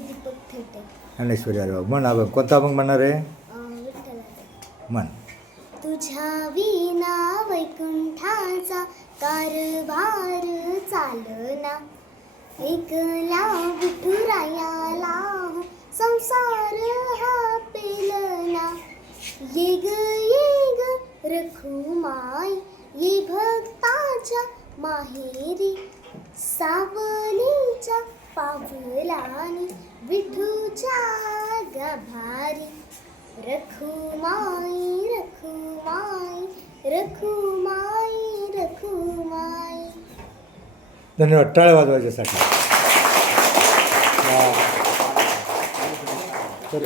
दीपक थेटे ज्ञानेश्वरी अरे वा. म्हण अगं कोणता अभंग म्हणणार आहे? म्हण. तुझ्या विना वैकुंठाचा कारभार चालना. एकला विठुरायाला संसार हा पेलना. ये ग ये ग रखुमाई ये भक्ताच्या माहेरी. सावलीच्या पावलानी विठूच्या गभारी रखुमाई रखुमाई रखुमाई रखुमाई धन्यवाद टाळ्या वाजवायच्यासाठी. तर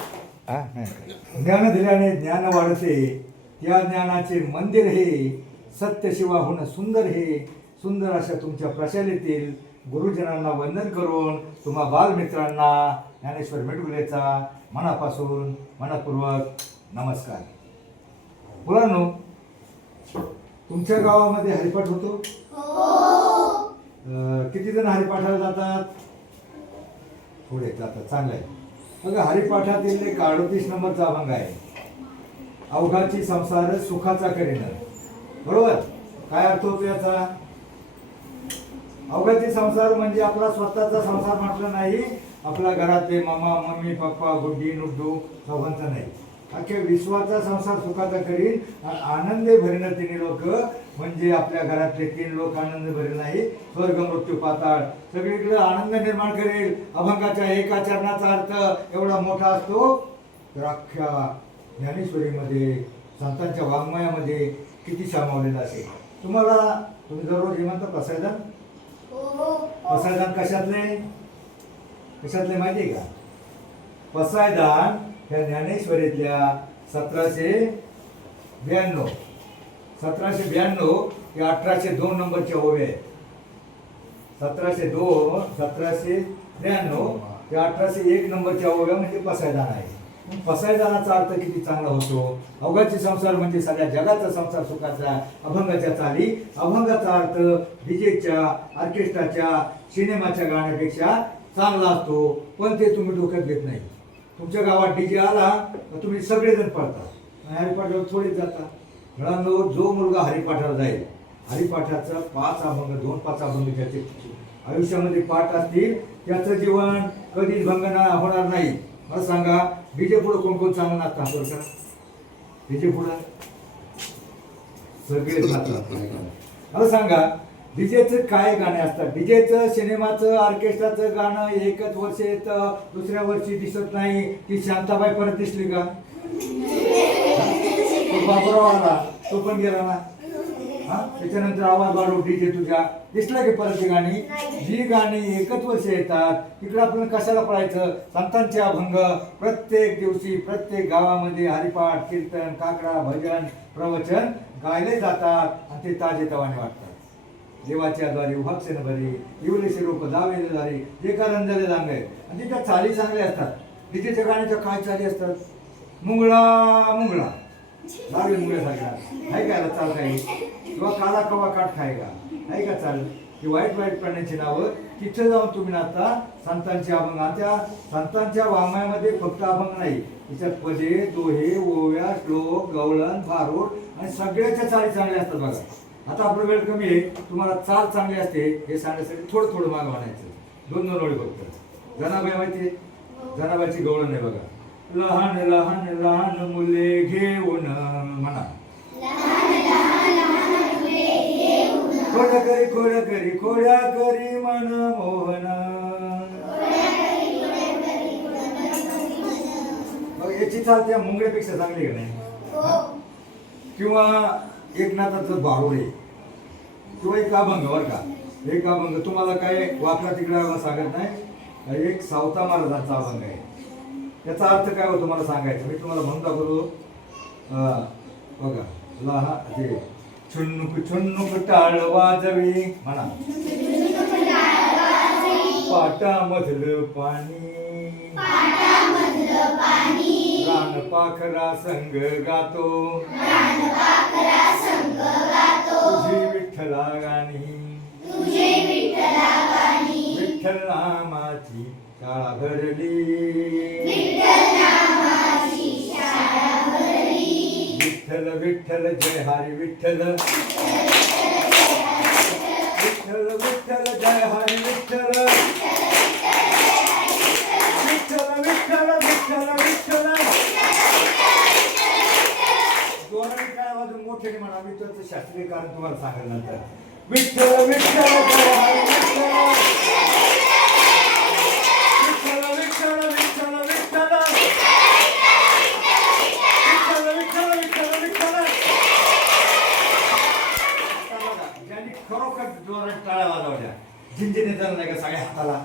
ज्ञान दिल्याने ज्ञान वाढते या ज्ञानाचे मंदिर हे सत्यशिवा होणं सुंदर हे सुंदर अशा तुमच्या प्रशालेतील गुरुजनांना वंदन करून तुम्हा बालमित्रांना ज्ञानेश्वर मेडुगलेचा मनापासून मनपूर्वक नमस्कार. मुलांनो तुमच्या गावामध्ये हरिपाठ होतो? अं, किती जण हरिपाठाला जातात? थोडे जातात चांगलं आहे. बघा हरिपाठातील एक अडतीस नंबरचा अभंग आहे. अवघाची संसार सुखाचा करीन. बरोबर? काय अर्थ होतो याचा? अवघाची संसार म्हणजे आपला स्वतःचा संसार म्हटला नाही. आपल्या घरातले मामा मम्मी पप्पा गुड्डी नुड्डू चौघांचा नाही. अख्ख्या विश्वाचा संसार सुखाचा करील आणि आनंदे भरीन तिने लोक. म्हणजे आपल्या घरातले तीन लोक आनंद भरील नाही. स्वर्ग मृत्यू पाताळ. सगळीकडे आनंद निर्माण करेल. अभंगाच्या एका चरणाचा अर्थ एवढा मोठा असतो. तर अख्ख्या ज्ञानेश्वरीमध्ये संतांच्या वाङ्मयामध्ये किती सामावलेला असेल? तुम्हाला तुम्ही दररोज हे म्हणता प्रसायदान पसायदान कशातले? कशातले माहिती आहे का? पसायदान ह्या ज्ञानेश्वरीतल्या सतराशे ब्याण्णव. सतराशे ब्याण्णव हे अठराशे दोन नंबरच्या ओवे आहेत. सतराशे दोन सतराशे ब्याण्णव ते अठराशे एक नंबरच्या ओव्या म्हणजे पसायदान आहे. फसायदानाचा अर्थ किती चांगला होतो? अवघाची संसार म्हणजे सगळ्या जगाचा संसार सुखाचा अभंगाच्या चाली. अभंगाचा अर्थ डीजेच्या ऑर्केस्ट्राच्या सिनेमाच्या गाण्यापेक्षा चांगला असतो पण ते तुम्ही डोक्यात घेत नाही. तुमच्या गावात डीजे आला तर तुम्ही सगळेजण पडता. हरिपाठावर थोडेच जाता. मुळांनो जो मुलगा हरिपाठाला जाईल हरिपाठाचा पाच अभंग दोन पाच अभंग त्याचे आयुष्यामध्ये पाठ असतील त्याचं जीवन कधीच भंग होणार नाही. मला सांगा डीजे पुढे कोण कोण चांगलं नाचतात बरं का? डीजे पुढं सगळेच नाचतात मला सांगा डीजेचं काय गाणे असतात? डीजेचं सिनेमाचं ऑर्केस्ट्राचं गाणं एकच वर्ष येतं दुसऱ्या वर्षी दिसत नाही. ती शांताबाई परत दिसली का? तो बाबुराव आला तो पण गेला ना? हा? त्याच्यानंतर आवाज वाढव डीजे तुझ्या दिसलं की परत ती गाणी? जी गाणी एकच वर्ष येतात तिकडे आपण कशाला पळायचं? संतांचे अभंग प्रत्येक दिवशी प्रत्येक गावामध्ये हरिपाठ कीर्तन काकडा भजन प्रवचन गायले जातात आणि ते ताजे तवाने वाटतात. देवाच्या द्वारे उभाक्षण भरी इवलेसे रोप दावेले द्वारे जे का रंजले जांगे आणि तिच्या चाली चांगल्या असतात डीजेच्या गाण्याच्या काय चाली असतात? मुंगळा मुंगळा. लागले मुंगळ्यासारख्या आहे का याला चाल काही किंवा काला कवा काठ खाय का का चालेल की वाईट वाईट प्राण्यांची नावं. तिथं जाऊन तुम्ही आता संतांच्या अभंग. त्या संतांच्या वाङ्मयामध्ये फक्त अभंग नाही. त्याच्यात पदे दोहे ओव्या श्लोक गवळण भारूड आणि सगळ्याच्या चाली चांगल्या असतात बघा. आता आपला वेळ कमी आहे. तुम्हाला चाल चांगली असते हे सांगण्यासाठी थोडं थोडं माग म्हणायचं. दोन दोन ओळी फक्त. जनाबाई माहिती जनाबाईची गवळण आहे बघा. लहान लहान लहान मुले घेऊन म्हणा. खोड्या करी खोड्या करी खोड्या करी मन मोहन याची चाल त्या मुंगळ्यापेक्षा चांगली का नाही? किंवा एकनाथाचं बारोडे किंवा एक अभंग बरं का? एक अभंग. तुम्हाला काय वाकडा तिकडा सांगत नाही. एक सावता महाराजांचा अभंग आहे. याचा अर्थ काय होतो मला सांगायचं? मी तुम्हाला म्हणून दाखवतो अं, बघा लहा ते छुन्नुक छुन्नुक टाळ वाजवी म्हणा. पाटामधलं पाणी. रान पाखरा संग गातो. तुझी विठ्ठला गाणी. विठ्ठल नामाची शाळा भरली. विठ्ठल विठ्ठल जय हरी विठ्ठल. विठ्ठल विठ्ठल जय हरी विठ्ठल. विठ्ठल विठ्ठल विठ्ठल विठ्ठल. जोराने काय वाजून मोठे म्हणा मी तुमचं शास्त्रीय कारण तुम्हाला सांगेल नंतर. विठ्ठल विठ्ठल जय हरी झिंजिने झालं नाही का सगळ्या हाताला?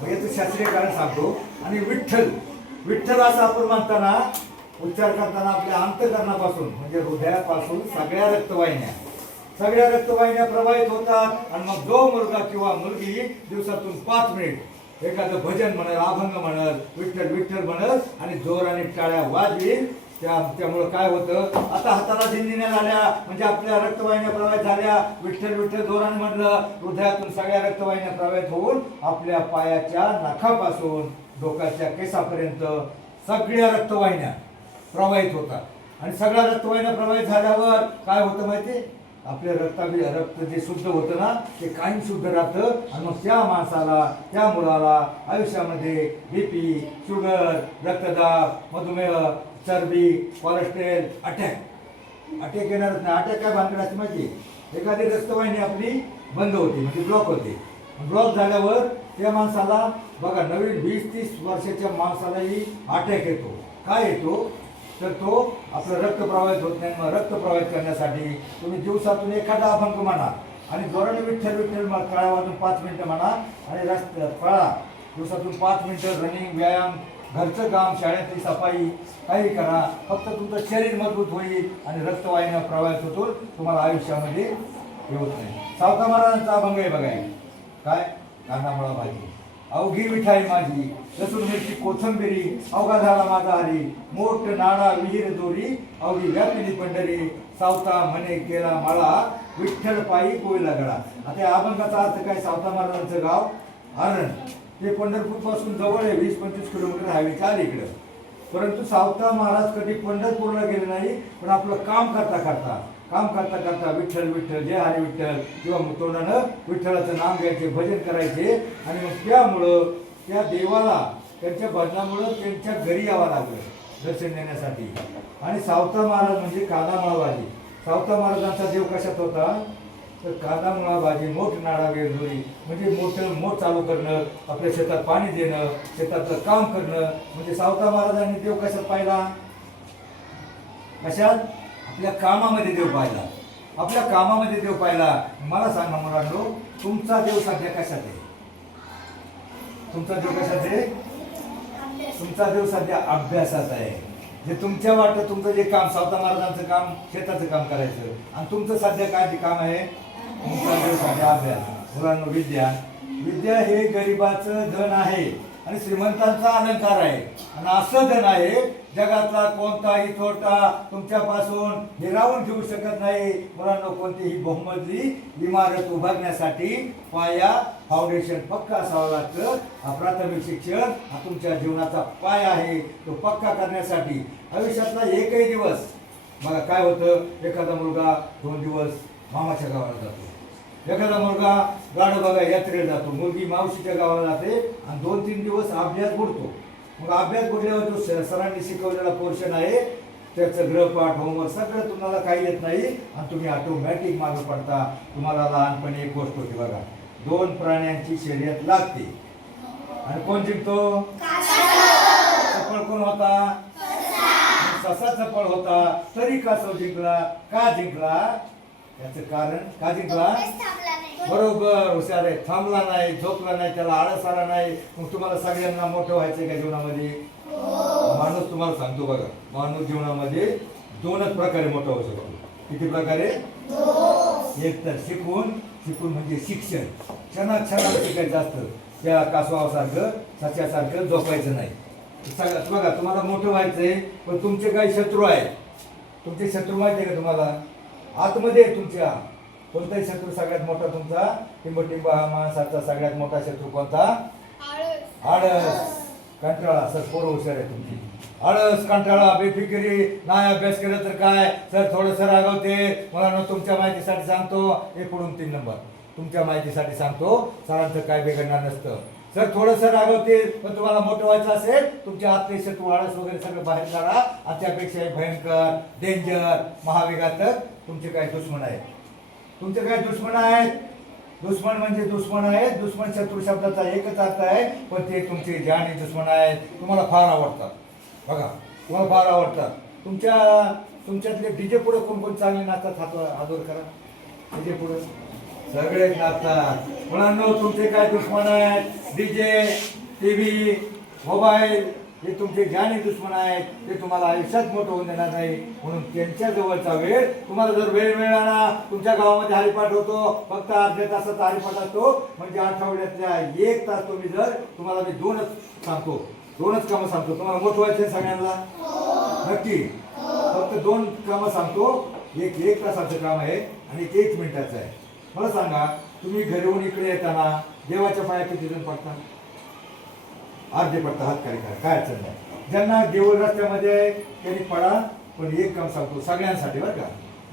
मग याचं शास्त्रीय कारण सांगतो. आणि विठ्ठल विठ्ठल असं आपण म्हणताना उच्चार करताना आपल्या अंतकरणापासून म्हणजे हृदयापासून सगळ्या रक्तवाहिन्या. सगळ्या रक्तवाहिन्या प्रवाहित होतात आणि मग जो मुलगा किंवा मुलगी दिवसातून पाच मिनिट एखादं भजन म्हणल अभंग म्हणल विठ्ठल विठ्ठल म्हणल आणि जोराने टाळ्या वाजवील त्या त्यामुळं काय होतं? आता हाताला झिंजिन्या झाल्या म्हणजे आपल्या रक्तवाहिन्या प्रवाहित झाल्या विठ्ठल विठ्ठल धोरण म्हणलं हृदयातून सगळ्या रक्तवाहिन्या प्रवाहित होऊन आपल्या पायाच्या नाखापासून डोक्याच्या केसापर्यंत सगळ्या रक्तवाहिन्या प्रवाहित होतात. आणि सगळ्या रक्तवाहिन्या प्रवाहित झाल्यावर काय होतं माहिती आपल्या रक्ताबी रक्त जे शुद्ध होतं ना ते कायम शुद्ध राहतं. आणि मग त्या माणसाला त्या मुलाला आयुष्यामध्ये बीपी शुगर रक्तदाब मधुमेह चरबी कोलेस्ट्रेल अटॅक अटॅक येणारच नाही. अटॅक काय भानगड असते माहिती एखादी रक्तवाहिनी आपली बंद होती म्हणजे ब्लॉक होते. ब्लॉक झाल्यावर त्या माणसाला बघा नवीन वीस तीस वर्षाच्या माणसालाही अटॅक येतो. काय येतो? तर तो आपलं रक्त प्रवाहित होत नाही. मग रक्त प्रवाहित करण्यासाठी तुम्ही दिवसातून एखादा अभंग म्हणा आणि जोराने विठ्ठल विठ्ठल मग काळा वाजून पाच मिनटं म्हणा आणि रस्त पळा. दिवसातून पाच मिनटं रनिंग व्यायाम घरचं काम शाळेतली सफाई काही करा. फक्त तुमचं शरीर मजबूत होईल आणि रक्तवाहिन्या प्रवाहित होतो तुम्हाला आयुष्यामध्ये हे होत नाही. सावका महाराजांचा अभंग आहे बघाय काय? कांदामुळा भाजी. अवघी मिठाई माझी लसूण मिरची कोथंबिरी अवघा झाला माझा हरी मोठ नाडा विहीर दोरी अवघी व्यापिली पंढरी सावता म्हणे केला माळा विठ्ठल पायी कोयला गळा. आता या अभंगाचा अर्थ काय? सावता महाराजांचं गाव हरण. ते पंढरपूरपासून जवळ आहे वीस पंचवीस किलोमीटर हायवे चाल इकडं. परंतु सावता महाराज कधी पंढरपूरला गेले नाही पण आपलं काम करता करता काम करता करता विठ्ठल विठ्ठल जय हरी विठ्ठल किंवा तोंडानं विठ्ठलाचं नाम घ्यायचे भजन करायचे आणि मग त्यामुळं त्या देवाला त्यांच्या भजनामुळं त्यांच्या घरी यावं लागलं दर्शन देण्यासाठी. आणि सावता महाराज म्हणजे कादामाळवाजी सावता महाराजांचा देव कशात होता? तर कांदामुळा भाजी मोठ नाडा वेलदोरी म्हणजे मोठं मोठ चालू करणं आपल्या शेतात पाणी देणं शेतातलं काम करणं म्हणजे सावता महाराजांनी देव कशात पाहिला? कशात? आपल्या कामामध्ये देव पाहिला. आपल्या कामामध्ये देव पाहिला. मला सांगा मुलांनो तुमचा देव सध्या कशात आहे? तुमचा देव कशात आहे? तुमचा देव सध्या अभ्यासात आहे. जे तुमच्या वाटतं तुमचं जे काम सावता महाराजांचं काम शेताचं काम करायचं आणि तुमचं सध्या काय ते काम आहे? तुमचा अभ्यास विद्या विद्या हे गरिबाचं धन आहे आणि श्रीमंतांचा अलंकार आहे. आणि असं धन आहे जगातला कोणताही तोटा तुमच्यापासून हिरावून घेऊ शकत नाही. मुलांना कोणतीही बहुमजली इमारत उभारण्यासाठी पाया फाउंडेशन पक्का असावं लागतं. हा प्राथमिक शिक्षण हा तुमच्या जीवनाचा पाय आहे. तो पक्का करण्यासाठी आयुष्यातला एकही दिवस बघा काय होतं एखादा मुलगा दोन दिवस मामाच्या गावाला जातो. एखादा मुलगा गाडं बघा यात्रेला जातो. मुलगी मावशीच्या गावाला जाते आणि दोन तीन दिवस अभ्यास बुडतो. मग अभ्यास बुडल्यावर जो सरांनी शिकवलेला पोर्शन आहे त्याचं ग्रहपाठ होमवर्क सगळं तुम्हाला काही येत नाही आणि तुम्ही ऑटोमॅटिक मागं पडता. तुम्हाला लहानपणी एक गोष्ट होती बघा दोन प्राण्यांची शर्यत लागते. आणि कोण जिंकतो? चपळ कोण होता? ससा. चपळ होता. तरी कसं जिंकला? का जिंकला? याचं कारण का जिंकला? बरोबर हुशार आहे. थांबला नाही झोपला नाही त्याला आळस आला नाही. मग तुम्हाला सगळ्यांना मोठं व्हायचंय का जीवनामध्ये? माणूस तुम्हाला सांगतो बघा माणूस जीवनामध्ये दोनच प्रकारे मोठा होऊ शकतो. किती प्रकारे? एक तर शिकून शिकून म्हणजे शिक्षण. क्षणात क्षणात शिकायचं असतं त्या कासवासारखं सच्यासारखं झोपायचं नाही. सगळं बघा तुम्हाला मोठं व्हायचंय पण तुमचे काही शत्रू आहेत. तुमचे शत्रू माहिती आहे का तुम्हाला? आतमध्ये आहे तुमच्या. कोणताही शत्रू सगळ्यात मोठा तुमचा. टिंबटिंब हा माणसाचा सगळ्यात मोठा शत्रू कोणता? आळस. कंटाळा सर पोरं हुशार आहे तुमची. आळस कंटाळा बेफिकिरी नाही अभ्यास केला तर काय? सर थोडंसं रागवते. मला तुमच्या माहितीसाठी सांगतो. एक पुढून तीन नंबर. तुमच्या माहितीसाठी सांगतो. सरांचं काय बिघडणार नसतं. सर थोडंसं रागवते पण तुम्हाला मोठं व्हायचं असेल तुमच्या आतले शत्रू आळस वगैरे सगळं बाहेर काढा. आणि त्यापेक्षा भयंकर डेंजर महाविघातक तुमचे काय दुश्मन आहेत? तुमचे काय दुश्मन आहेत? दुश्मन म्हणजे दुश्मन आहेत. दुश्मन शत्रू शब्दाचा एकच अर्थ आहे पण ते तुमचे जाणी दुश्मन आहेत. तुम्हाला फार आवडतात. बघा तुम्हाला फार आवडतात. तुमच्या तुमच्यातले डीजे पुढे कोण कोण चांगले नाचतात? हात आदर करा. डीजे पुढे. सगळे नाचतात. मुलांनो तुमचे काय दुश्मन आहेत? डीजे टीव्ही मोबाईल हे तुमचे ज्ञानी दुश्मन आहेत ते तुम्हाला आयुष्यात मोठं होऊन देणार नाही. म्हणून त्यांच्या जवळचा वेळ तुम्हाला जर वेळ मिळाला तुमच्या गावामध्ये हरिपाठ होतो फक्त अर्ध्या तासाचा हरिपाठ असतो म्हणजे आठवड्यातल्या एक तास तुम्ही जर तुम्हाला मी दोनच सांगतो दोनच कामं सांगतो. तुम्हाला मोठं व्हायचं सगळ्यांना? नक्की? फक्त दोन कामं सांगतो. एक एक तासाचं काम आहे आणि एक एक मिनिटाचं आहे. मला सांगा तुम्ही घरून इकडे येताना देवाच्या पाया किती जण पडता अर्धे पडता हात काय करा. काय अडचण नाही. ज्यांना देऊळ रस्त्यामध्ये त्यांनी पडा पण एक काम सांगतो सगळ्यांसाठी बरं का.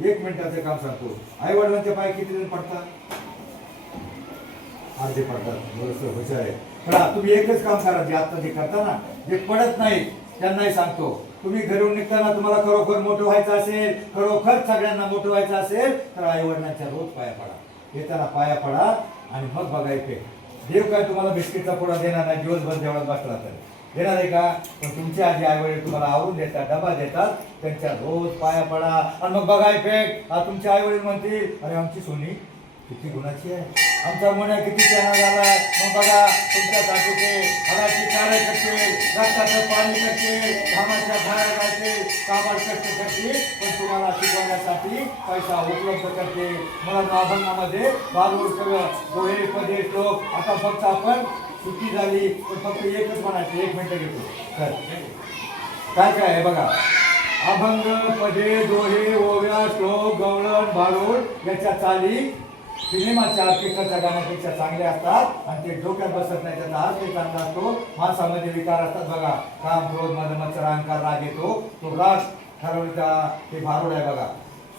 एक मिनिटाचं काम सांगतो. आई वडिलांच्या पाय किती जण पडतात? अर्धे पडतात. बरोबर हुशार आहे. पण तुम्ही एकच काम करा जे आता जे करता ना जे पडत नाही त्यांनाही सांगतो. तुम्ही घरून निघताना तुम्हाला खरोखर मोठं व्हायचं असेल खरोखर सगळ्यांना मोठं व्हायचं असेल तर आई वडिलांच्या रोज पाया पडा. येताना पाया पडा आणि मग बघा इफेक्ट देव काय तुम्हाला बिस्किटचा पुडा देणार नाही दिवसभर जेवणात बसला तर. देणार आहे का? पण तुमचे आजी आई वडील तुम्हाला आवरून देतात डबा देतात त्यांच्या रोज पाया पडा. आणि मग बघा इफेक्ट आज तुमचे आई वडील म्हणतील अरे आमची सोनी किती गुणाची आहे? आमचा मुन्या किती चॅनल झाला? मग बघा तुमच्या ते हराची कार्य करते रक्ताचं पाणी करते घामाच्या धारा घालतील कामात कष्ट करते पण तुम्हाला शिकवण्यासाठी पैसा उपलब्ध करते. मला अभंगामध्ये बालूर सगळं डोळे पदे श्लोक आता फक्त आपण सुट्टी झाली पण फक्त एकच म्हणायचं एक मिनटं घेतो. काय काय आहे बघा? अभंग पदे दोहे ओव्या श्लोक गवळण भारूड याच्या चाली सिनेमाच्या पिकाच्या गाण्यापेक्षा चांगले असतात आणि ते डोक्यात बसत नाही त्याचा अर्थ चांगला असतो माणसामध्ये विकार असतात बघा. काम क्रोध मध मत्सर अहंकार राग येतो. तो राग ठरवता ते भारूड आहे बघा.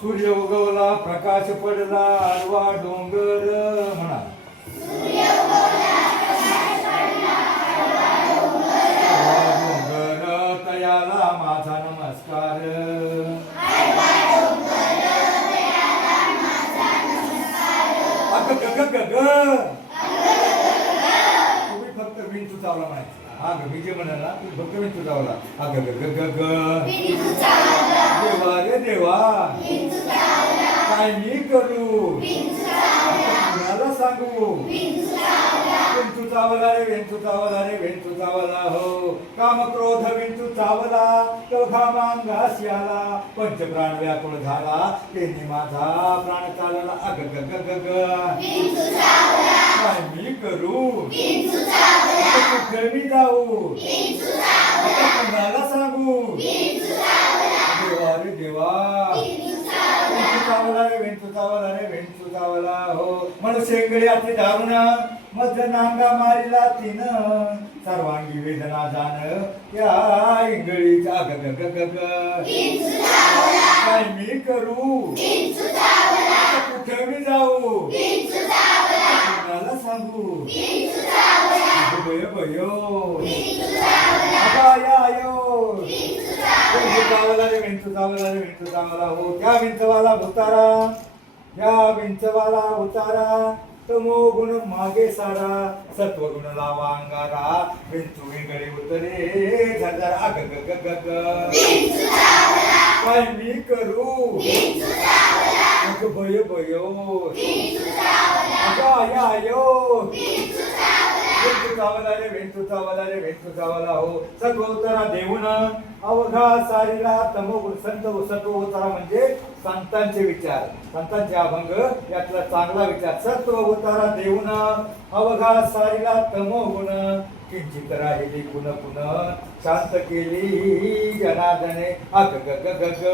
सूर्य उगवला प्रकाश पडला आडवा डोंगर म्हणा. डोंगर तयाला माझा नमस्कार. ग. तुम्ही फक्त विंचू चावला म्हणायचं. हा ग मी जे म्हणाल तुम्ही फक्त विंचू चावला अगं ग ग ग ग देवा रे देवा. काय मी करू? कुणाला सांगू? विंचू चावला रे विंचू चावला रे विंचू चावला हो. काम क्रोध विंचू चावला तो घामांगाशी आला पंच प्राण व्याकुळ झाला त्यांनी माझा प्राण चालला. अग ग ग ग काय मी करू? कुठे मी जाऊ? कुणाला सांगू? देवा रे देवा. वेंचू चावला रे वेंचू चावला रे वेंचू चावला हो. म्हणून शेंगडी आती दारुण मजनांगा मारिला तिनं. सर्वांगी वेदना जाण. या इंगळीचा गग ग ग काय मी करू? कुठे मी जाऊ? कुणाला सांगू? बय भयो चावला रे विंचू चावला रे विंचू चावला हो त्या विंचवाला भुतारा या विंचवाला उतारा. तमो गुण मागे सारा सत्व गुण लावा अंगारा. विंचू विंगळे उतरे झरझर अग ग ग ग काय मी करू? अग भय भयो अग आयो. यो वेंचू चावला रे वेंचू रे वेंचू हो. सत्व उतारा देऊन अवघा सारीला तमो संत सत्व म्हणजे संतांचे विचार. संतांचे अभंग यातला चांगला विचार. सत्व उतारा देऊन अवघा सारीला तमो गुण किंचित राहिली गुण गुण शांत केली जनादने अग ग ग ग.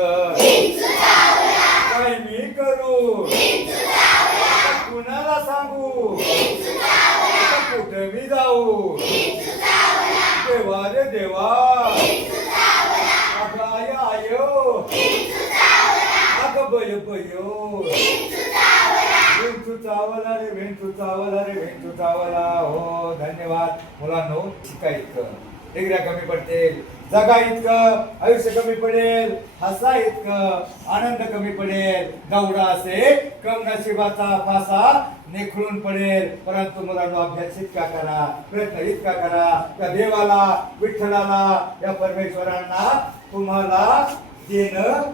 काय मी करू? कुणाला सांगू? कुठे मी जाऊ? देवा रे देवा. अगं आय आयो. अगं बय बयो. विंचू चावला रे विंचू चावला रे विंचू चावला. हो धन्यवाद. मुलांनो शिका इतकं डिग्र्या कमी पडते जगा इतकं आयुष्य कमी पडेल हसा इतकं आनंद कमी पडेल दौडा असे कम नशिबाचा फासा निखळून पडेल. परंतु मुलांना अभ्यास इतका करा प्रयत्न इतका करा. त्या देवाला विठ्ठलाला या परमेश्वरांना तुम्हाला देणं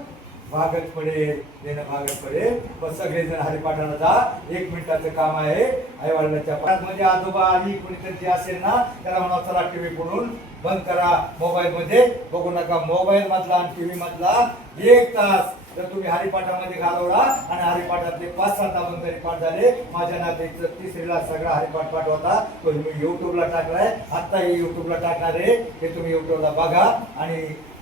भागत पडेल देणं भागत पडेल. पण सगळेजण हरिपाठाला जा एक मिनिटाचं काम आहे. आई वडिलांच्या पाठ म्हणजे आजोबा आई कोणीतरी जे असेल ना त्याला म्हणा चला टी व्ही पुढून बंद करा मोबाईल मध्ये. बघू नका मोबाईल मधला आणि टीव्ही मधला एक तास. जर तुम्ही हरिपाठामध्ये घालवला आणि हरिपाठातले पाच सात आपण तरी पाठ झाले. माझ्या नातेचं तिसरीला सगळा हरिपाठ पाठ होता. तो मी युट्यूबला टाकलाय. आत्ताही युट्यूबला टाकणार आहे. हे तुम्ही युट्यूबला बघा. आणि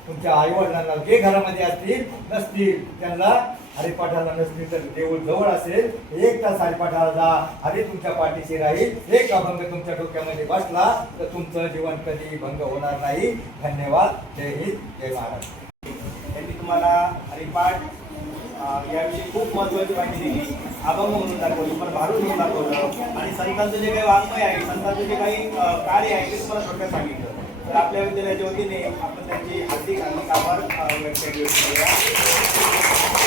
तुमच्या आई वडिलांना जे घरामध्ये असतील नसतील त्यांना हरिपाठाला नसतील तर देऊळ जवळ असेल एक तास हरिपाठाला जा. हरी तुमच्या पाठीशी राहील. एक अभंग तुमच्या डोक्यामध्ये बसला तर तुमचं जीवन कधी भंग होणार नाही. धन्यवाद. जय हिंद. जय महाराष्ट्र. त्यांनी तुम्हाला हरिपाठ याविषयी खूप महत्वाची माहिती दिली. अभंग म्हणून दाखवली पण भारून म्हणून दाखवलं. आणि संतांचं जे काही वाङ्मय आहे संतांचं जे काही कार्य आहे ते तुम्हाला थोडक्यात सांगितलं. तर आपल्या विद्यालयाच्या वतीने आपण त्यांची हार्दिक हार्दिक आभार व्यक्त केले